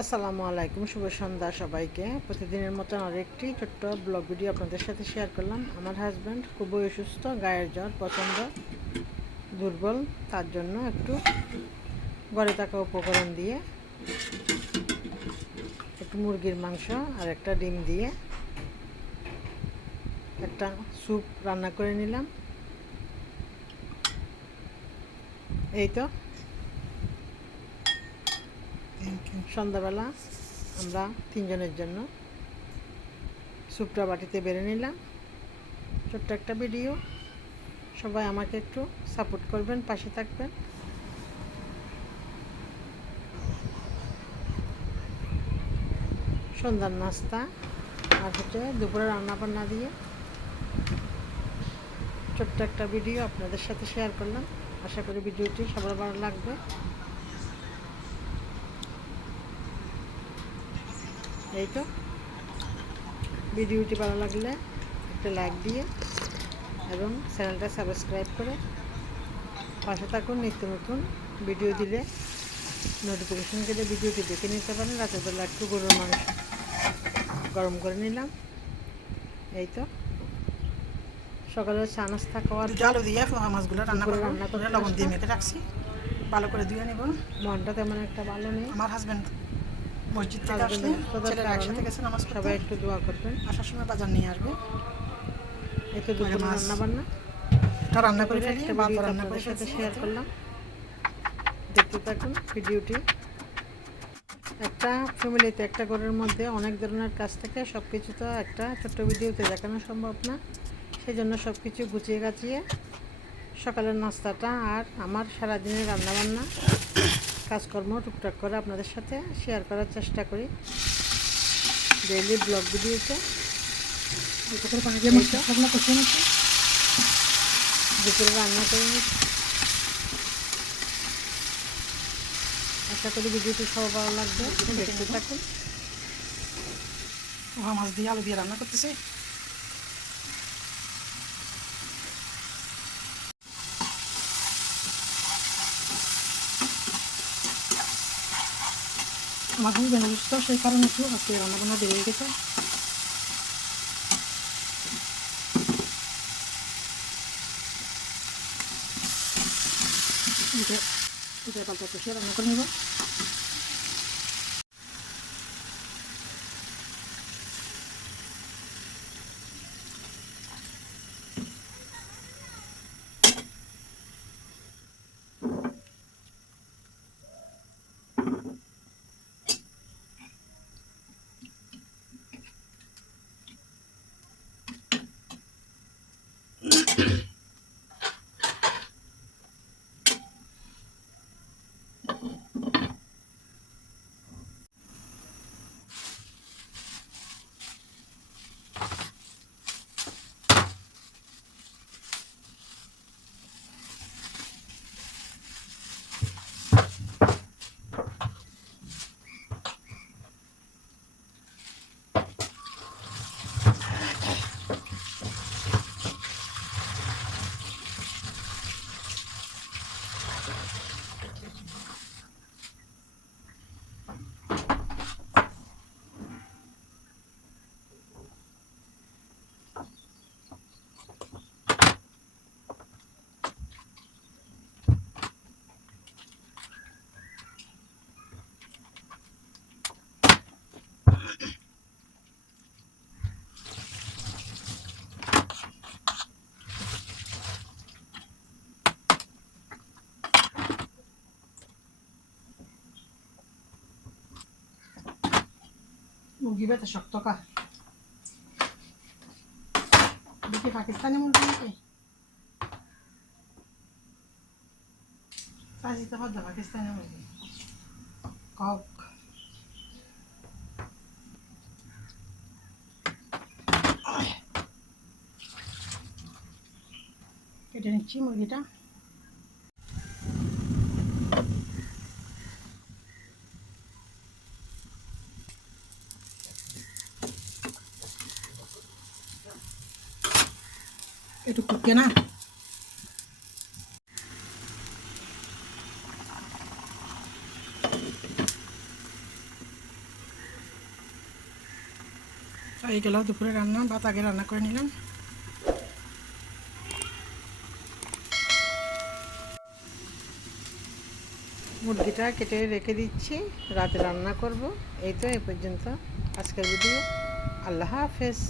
আসসালামু আলাইকুম, শুভ সন্ধ্যা সবাইকে। প্রতিদিনের মতন আরেকটি ছোট্ট ব্লগ ভিডিও আপনাদের সাথে শেয়ার করলাম। আমার হাজব্যান্ড খুবই অসুস্থ, গায়ের জ্বর প্রচণ্ড দুর্বল, তার জন্য একটু ঘরে থাকা উপকরণ দিয়ে একটু মুরগির মাংস আর একটা ডিম দিয়ে একটা স্যুপ রান্না করে নিলাম। এই তো সন্ধ্যাবেলা আমরা তিনজনের জন্য স্যুপটা বাটিতে বেড়ে নিলাম। ছোট্ট একটা ভিডিও, সবাই আমাকে একটু সাপোর্ট করবেন, পাশে থাকবেন। সন্ধ্যার নাস্তা আর দুপুরে রান্নাবান্না দিয়ে ছোট্ট একটা ভিডিও আপনাদের সাথে শেয়ার করলাম। আশা করি ভিডিওটি সবার ভালো লাগবে। এই তো ভিডিওটি ভালো লাগলে একটা লাইক দিয়ে এবং চ্যানেলটা সাবস্ক্রাইব করে পাশে থাকুন। নিত্য নতুন ভিডিও দিলে নোটিফিকেশন কেটে ভিডিওটি দেখে নিতে পারেন। রাতের বেলা একটু গরুর মাংস গরম করে নিলাম। এই তো সকালে চা নাস্তা খাওয়ার আলু দিয়ে পোহা মাছগুলো রান্না করে লবণ দিয়ে মেখে রাখছি, ভালো করে ধুয়ে নেব। মনটা তেমন একটা ভালো নেই। আমার হাজব্যান্ড মসজিদ থেকে আসলে ছেলেরা একসাথে গেছে নামাজ পড়তে, সবাই একটু দোয়া করবেন। আসার সময় বাজার নিয়ে আসবে। এই তো দুপুরে রান্না বান্না এটা রান্না করে ফেলি, একটা ভাত ভিডিও রান্না করে আপনাদের সাথে ফেলছি। শেয়ার করলাম, দেখতে থাকুন ভিডিওটি। একটা ফ্যামিলিতে একটা ঘরের মধ্যে অনেক ধরনের কাজ থাকে, সব কিছু তো একটা ছোট্ট ভিডিওতে দেখানো সম্ভব না। সেই জন্য সব কিছু গুছিয়ে গাছিয়ে সকালের নাস্তাটা আর আমার সারাদিনের রান্নাবান্না কাজকর্ম টুকটাক করে আপনাদের সাথে শেয়ার করার চেষ্টা করি ডেইলি ব্লগ ভিডিওতে। দুপুরে রান্না করে নিচ্ছি। আশা করি ভিডিওটি সব ভালো লাগবে, দেখতে থাকুন। পোহা মাছ দিয়ে আলু দিয়ে রান্না করতেছি। আমার হাজব্যান্ড অসুস্থ, সেই কারণে একটু আজকে রান্না বান্না দেরি হয়ে গেছে। এটা পাল্টা কষিয়ে রান্না করে নেব। মুরগি বেতে শক্ত কা দেখি পাকিস্তানি মুরগি নাকি চাইতে হদ্দা পাকিস্তানি মুরগি কক কেটে নিচ্ছি মুরগিটা। একটু কুকে না হয়ে গেল দুপুরে রান্না, ভাত আগে রান্না করে নিলাম। মুরগিটা কেটে রেখে দিচ্ছি, রাতে রান্না করব। এই তো এই পর্যন্ত আজকের ভিডিও। আল্লাহ হাফেজ।